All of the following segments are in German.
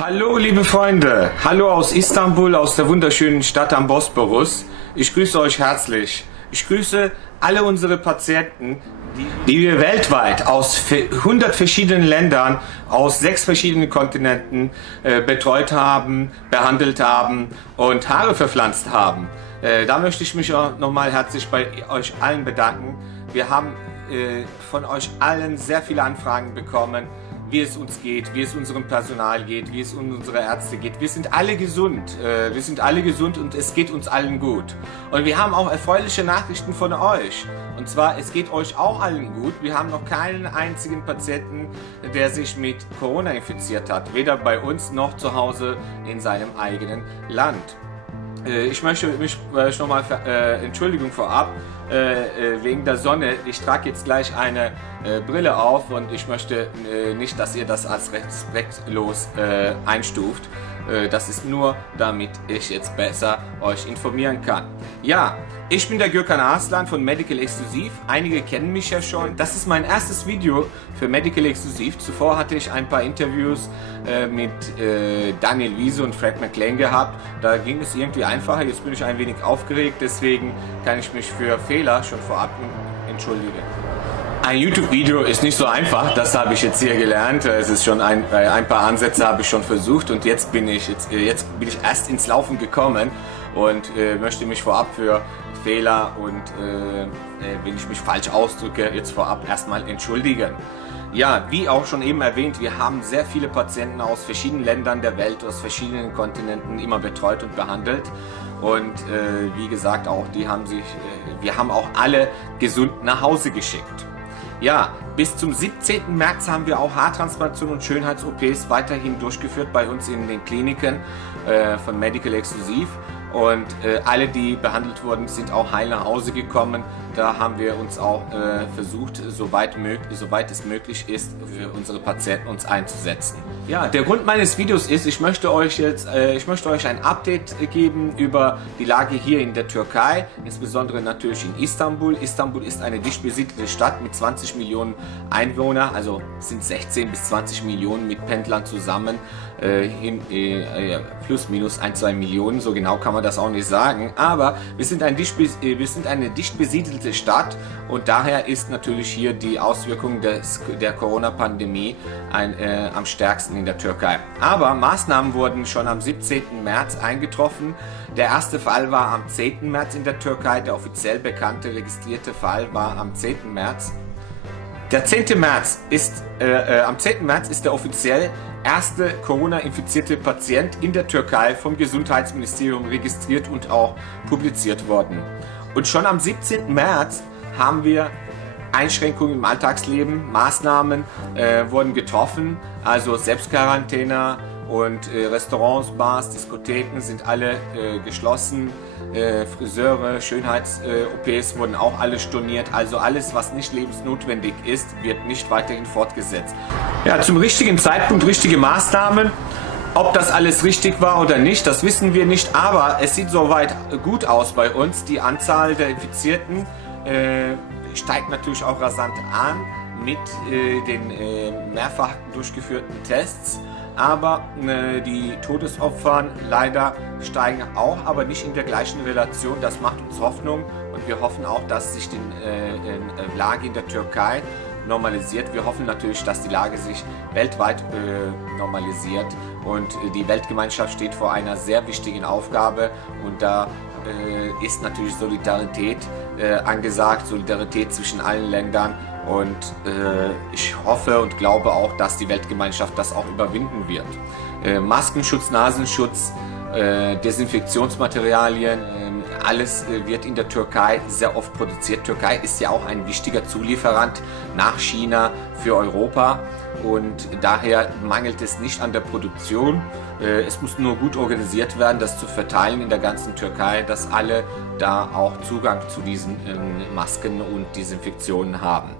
Hallo liebe Freunde, hallo aus Istanbul, aus der wunderschönen Stadt am Bosporus. Ich grüße euch herzlich. Ich grüße alle unsere Patienten, die wir weltweit aus 100 verschiedenen Ländern, aus 6 verschiedenen Kontinenten betreut haben, behandelt haben und Haare verpflanzt haben. Da möchte ich mich auch nochmal herzlich bei euch allen bedanken. Wir haben von euch allen sehr viele Anfragen bekommen, wie es uns geht, wie es unserem Personal geht, wie es unsere Ärzte geht. Wir sind alle gesund. Und es geht uns allen gut. Und wir haben auch erfreuliche Nachrichten von euch. Und zwar, es geht euch auch allen gut. Wir haben noch keinen einzigen Patienten, der sich mit Corona infiziert hat. Weder bei uns noch zu Hause in seinem eigenen Land. Ich möchte mich nochmal Entschuldigung vorab wegen der Sonne. Ich trage jetzt gleich eine Brille auf und ich möchte nicht, dass ihr das als respektlos einstuft. Das ist nur, damit ich jetzt besser euch informieren kann. Ja, ich bin der Gürkan Arslan von Medical Exklusiv. Einige kennen mich ja schon. Das ist mein erstes Video für Medical Exklusiv. Zuvor hatte ich ein paar Interviews mit Daniel Wiese und Fred McLean gehabt. Da ging es irgendwie einfacher. Jetzt bin ich ein wenig aufgeregt, deswegen kann ich mich für Fehler schon vorab entschuldigen. Ein YouTube-Video ist nicht so einfach, das habe ich jetzt hier gelernt. Es ist schon ein paar Ansätze habe ich schon versucht und jetzt bin ich erst ins Laufen gekommen und möchte mich vorab für Fehler und wenn ich mich falsch ausdrücke, jetzt vorab erstmal entschuldigen. Ja, wie auch schon eben erwähnt, wir haben sehr viele Patienten aus verschiedenen Ländern der Welt, aus verschiedenen Kontinenten immer betreut und behandelt. Und wie gesagt, auch wir haben auch alle gesund nach Hause geschickt. Ja, bis zum 17. März haben wir auch Haartransplantation und Schönheits-OPs weiterhin durchgeführt bei uns in den Kliniken von Medical Exklusiv. Und alle, die behandelt wurden, sind auch heil nach Hause gekommen. Da haben wir uns auch versucht, soweit es möglich ist, für unsere Patienten uns einzusetzen. Ja, der Grund meines Videos ist, ich möchte euch ein Update geben über die Lage hier in der Türkei, insbesondere natürlich in Istanbul. Istanbul ist eine dicht besiedelte Stadt mit 20 Millionen Einwohnern, also sind 16 bis 20 Millionen mit Pendlern zusammen, plus minus 1-2 Millionen, so genau kann man das auch nicht sagen, aber wir sind eine dicht besiedelte Stadt und daher ist natürlich hier die Auswirkung der Corona-Pandemie am stärksten in der Türkei. Aber Maßnahmen wurden schon am 17. März eingetroffen. Der erste Fall war am 10. März in der Türkei, der offiziell bekannte registrierte Fall war am 10. März. Am 10. März ist der offiziell erste Corona-infizierte Patient in der Türkei vom Gesundheitsministerium registriert und auch publiziert worden. Und schon am 17. März haben wir Einschränkungen im Alltagsleben, Maßnahmen wurden getroffen, also Selbstquarantäne und Restaurants, Bars, Diskotheken sind alle geschlossen. Friseure, Schönheits-OPs wurden auch alle storniert, also alles, was nicht lebensnotwendig ist, wird nicht weiterhin fortgesetzt. Ja, zum richtigen Zeitpunkt richtige Maßnahmen. Ob das alles richtig war oder nicht, das wissen wir nicht, aber es sieht soweit gut aus bei uns. Die Anzahl der Infizierten steigt natürlich auch rasant an mit den mehrfach durchgeführten Tests. Aber die Todesopfer leider steigen auch, aber nicht in der gleichen Relation. Das macht uns Hoffnung und wir hoffen auch, dass sich die Lage in der Türkei normalisiert. Wir hoffen natürlich, dass die Lage sich weltweit normalisiert und die Weltgemeinschaft steht vor einer sehr wichtigen Aufgabe und da ist natürlich Solidarität angesagt, Solidarität zwischen allen Ländern. Und ich hoffe und glaube auch, dass die Weltgemeinschaft das auch überwinden wird. Maskenschutz, Nasenschutz, Desinfektionsmaterialien, alles wird in der Türkei sehr oft produziert. Türkei ist ja auch ein wichtiger Zulieferant nach China für Europa und daher mangelt es nicht an der Produktion. Es muss nur gut organisiert werden, das zu verteilen in der ganzen Türkei, dass alle da auch Zugang zu diesen Masken und Desinfektionen haben.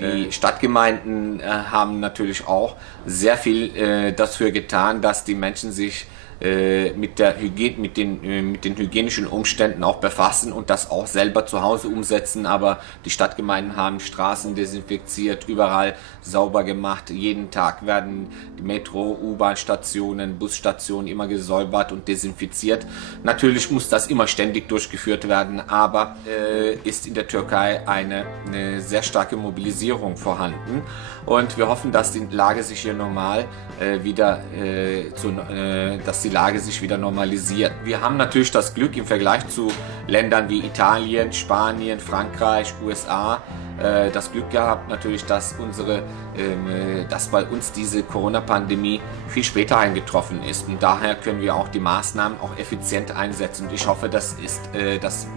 Die Stadtgemeinden haben natürlich auch sehr viel dafür getan, dass die Menschen sich mit den hygienischen Umständen auch befassen und das auch selber zu Hause umsetzen. Aber die Stadtgemeinden haben Straßen desinfiziert, überall sauber gemacht. Jeden Tag werden die Metro, U-Bahn-Stationen, Busstationen immer gesäubert und desinfiziert. Natürlich muss das immer ständig durchgeführt werden, aber ist in der Türkei eine sehr starke Mobilisierung vorhanden. Und wir hoffen, dass die Lage sich hier die Lage sich wieder normalisiert. Wir haben natürlich das Glück im Vergleich zu Ländern wie Italien, Spanien, Frankreich, USA, das Glück gehabt natürlich, dass bei uns diese Corona-Pandemie viel später eingetroffen ist und daher können wir auch die Maßnahmen auch effizient einsetzen und ich hoffe, das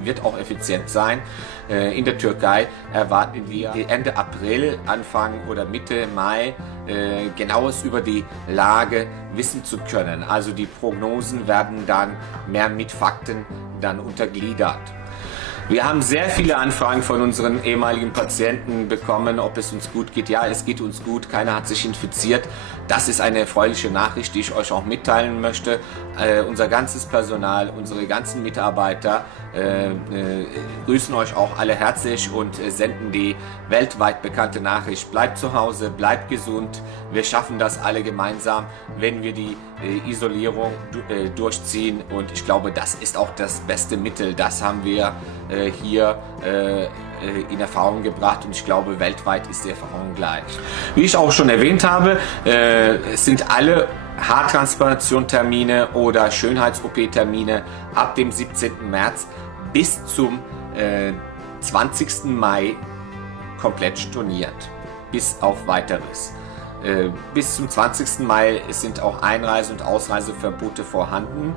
wird auch effizient sein. In der Türkei erwarten wir Ende April, Anfang oder Mitte Mai Genaues über die Lage wissen zu können. Also die Prognosen werden dann mehr mit Fakten dann untergliedert. Wir haben sehr viele Anfragen von unseren ehemaligen Patienten bekommen, ob es uns gut geht. Ja, es geht uns gut, keiner hat sich infiziert. Das ist eine erfreuliche Nachricht, die ich euch auch mitteilen möchte. Unser ganzes Personal, unsere ganzen Mitarbeiter grüßen euch auch alle herzlich und senden die weltweit bekannte Nachricht. Bleibt zu Hause, bleibt gesund. Wir schaffen das alle gemeinsam, wenn wir die Isolierung durchziehen und ich glaube, das ist auch das beste Mittel. Das haben wir hier in Erfahrung gebracht und ich glaube, weltweit ist die Erfahrung gleich. Wie ich auch schon erwähnt habe, es sind alle Haartransplantation-Termine oder Schönheits-OP-Termine ab dem 17. März bis zum 20. Mai komplett storniert, bis auf Weiteres. Bis zum 20. Mai sind auch Einreise- und Ausreiseverbote vorhanden.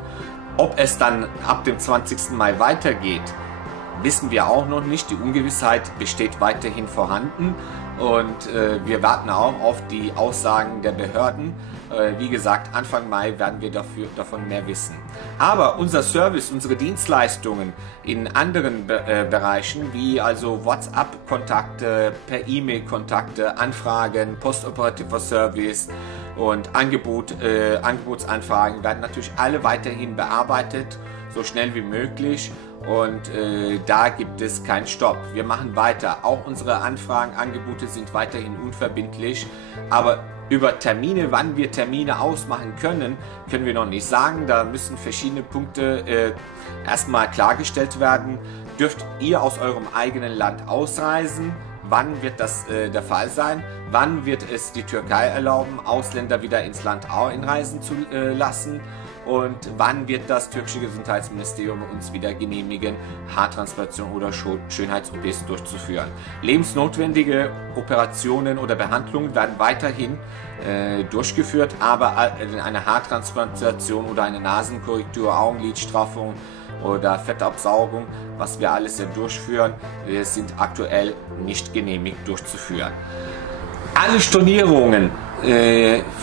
Ob es dann ab dem 20. Mai weitergeht, wissen wir auch noch nicht. Die Ungewissheit besteht weiterhin vorhanden und wir warten auch auf die Aussagen der Behörden. Wie gesagt, Anfang Mai werden wir davon mehr wissen. Aber unser Service, unsere Dienstleistungen in anderen Bereichen, wie also WhatsApp-Kontakte, per E-Mail-Kontakte, Anfragen, postoperativer Service und Angebotsanfragen werden natürlich alle weiterhin bearbeitet, so schnell wie möglich. Und da gibt es keinen Stopp. Wir machen weiter. Auch unsere Anfragen, Angebote sind weiterhin unverbindlich. Aber über Termine, wann wir Termine ausmachen können, können wir noch nicht sagen. Da müssen verschiedene Punkte erstmal klargestellt werden. Dürft ihr aus eurem eigenen Land ausreisen? Wann wird das der Fall sein? Wann wird es die Türkei erlauben, Ausländer wieder ins Land einreisen zu lassen? Und wann wird das türkische Gesundheitsministerium uns wieder genehmigen, Haartransplantation oder Schönheits-OPs durchzuführen? Lebensnotwendige Operationen oder Behandlungen werden weiterhin durchgeführt, aber eine Haartransplantation oder eine Nasenkorrektur, Augenlidstraffung oder Fettabsaugung, was wir alles ja durchführen, sind aktuell nicht genehmigt durchzuführen. Alle Stornierungen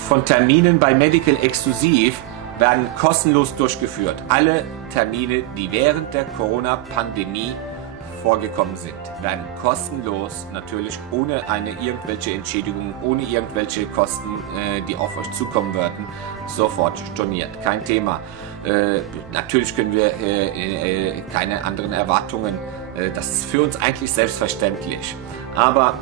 von Terminen bei Medical Exclusive werden kostenlos durchgeführt. Alle Termine, die während der Corona-Pandemie vorgekommen sind, werden kostenlos, natürlich ohne irgendwelche Entschädigung, ohne irgendwelche Kosten, die auf euch zukommen würden, sofort storniert. Kein Thema. Natürlich können wir keine anderen Erwartungen. Das ist für uns eigentlich selbstverständlich. Aber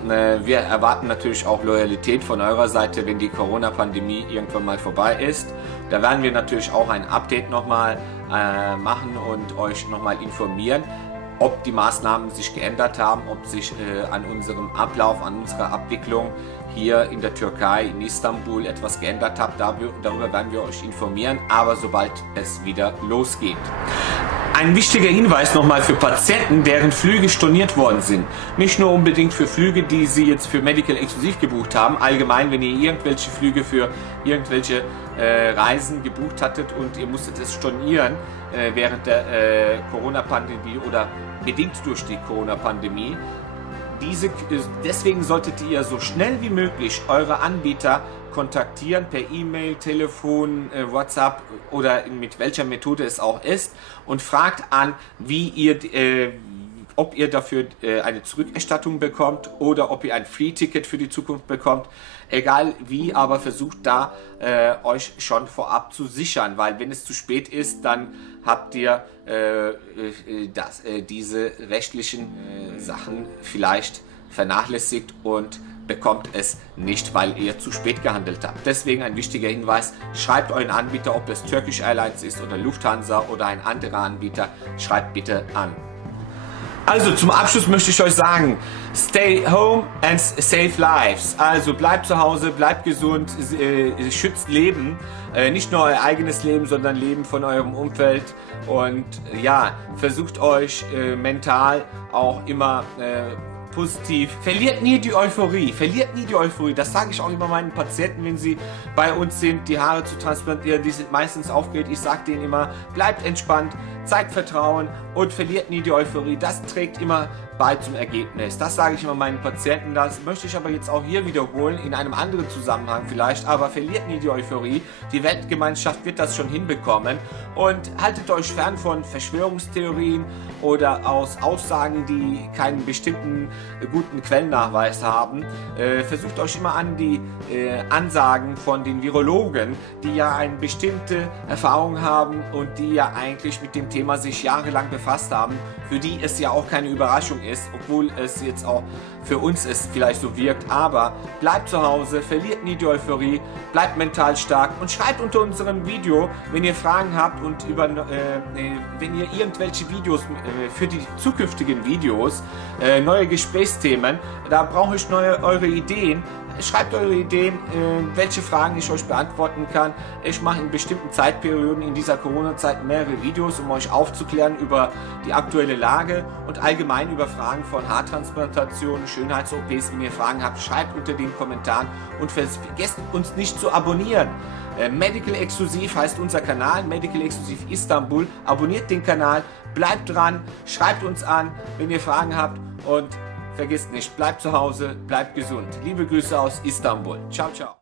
wir erwarten natürlich auch Loyalität von eurer Seite, wenn die Corona-Pandemie irgendwann mal vorbei ist. Da werden wir natürlich auch ein Update nochmal machen und euch nochmal informieren, ob die Maßnahmen sich geändert haben, ob sich an unserem Ablauf, an unserer Abwicklung hier in der Türkei, in Istanbul etwas geändert hat. Darüber werden wir euch informieren, aber sobald es wieder losgeht. Ein wichtiger Hinweis nochmal für Patienten, deren Flüge storniert worden sind. Nicht nur unbedingt für Flüge, die sie jetzt für Medical Exklusiv gebucht haben. Allgemein, wenn ihr irgendwelche Flüge für irgendwelche Reisen gebucht hattet und ihr musstet es stornieren während der Corona-Pandemie oder bedingt durch die Corona-Pandemie. Deswegen solltet ihr so schnell wie möglich eure Anbieter kontaktieren per E-Mail, Telefon, WhatsApp oder mit welcher Methode es auch ist und fragt an, wie ihr ob ihr dafür eine Zurückerstattung bekommt oder ob ihr ein Free-Ticket für die Zukunft bekommt. Egal wie, aber versucht da euch schon vorab zu sichern, weil wenn es zu spät ist, dann habt ihr diese rechtlichen Sachen vielleicht vernachlässigt und bekommt es nicht, weil ihr zu spät gehandelt habt. Deswegen ein wichtiger Hinweis, schreibt euren Anbieter, ob es Turkish Airlines ist oder Lufthansa oder ein anderer Anbieter, schreibt bitte an. Also zum Abschluss möchte ich euch sagen, stay home and save lives. Also bleibt zu Hause, bleibt gesund, schützt Leben. Nicht nur euer eigenes Leben, sondern Leben von eurem Umfeld. Und ja, versucht euch mental auch immer positiv. Verliert nie die Euphorie. Das sage ich auch immer meinen Patienten, wenn sie bei uns sind, die Haare zu transplantieren. Die sind meistens aufgeregt. Ich sage denen immer, bleibt entspannt, zeigt Vertrauen und verliert nie die Euphorie. Das trägt immer bei zum Ergebnis. Das sage ich immer meinen Patienten. Das möchte ich aber jetzt auch hier wiederholen, in einem anderen Zusammenhang vielleicht. Aber verliert nie die Euphorie. Die Weltgemeinschaft wird das schon hinbekommen. Und haltet euch fern von Verschwörungstheorien oder aus Aussagen, die keinen bestimmten guten Quellennachweis haben. Versucht euch immer an die Ansagen von den Virologen, die ja eine bestimmte Erfahrung haben und die ja eigentlich mit dem Thema sich jahrelang befasst haben, für die es ja auch keine Überraschung ist, obwohl es jetzt auch für uns es vielleicht so wirkt. Aber bleibt zu Hause, verliert nie die Euphorie, bleibt mental stark und schreibt unter unserem Video, wenn ihr Fragen habt und wenn ihr irgendwelche Videos für die zukünftigen Videos, neue Gesprächsthemen, da brauche ich eure Ideen. Schreibt eure Ideen, welche Fragen ich euch beantworten kann. Ich mache in bestimmten Zeitperioden in dieser Corona-Zeit mehrere Videos, um euch aufzuklären über die aktuelle Lage und allgemein über Fragen von Haartransplantationen, Schönheits-OPs. Wenn ihr Fragen habt, schreibt unter den Kommentaren und vergesst uns nicht zu abonnieren. Medical Exklusiv heißt unser Kanal, Medical Exklusiv Istanbul. Abonniert den Kanal, bleibt dran, schreibt uns an, wenn ihr Fragen habt und vergisst nicht, bleibt zu Hause, bleibt gesund. Liebe Grüße aus Istanbul. Ciao, ciao.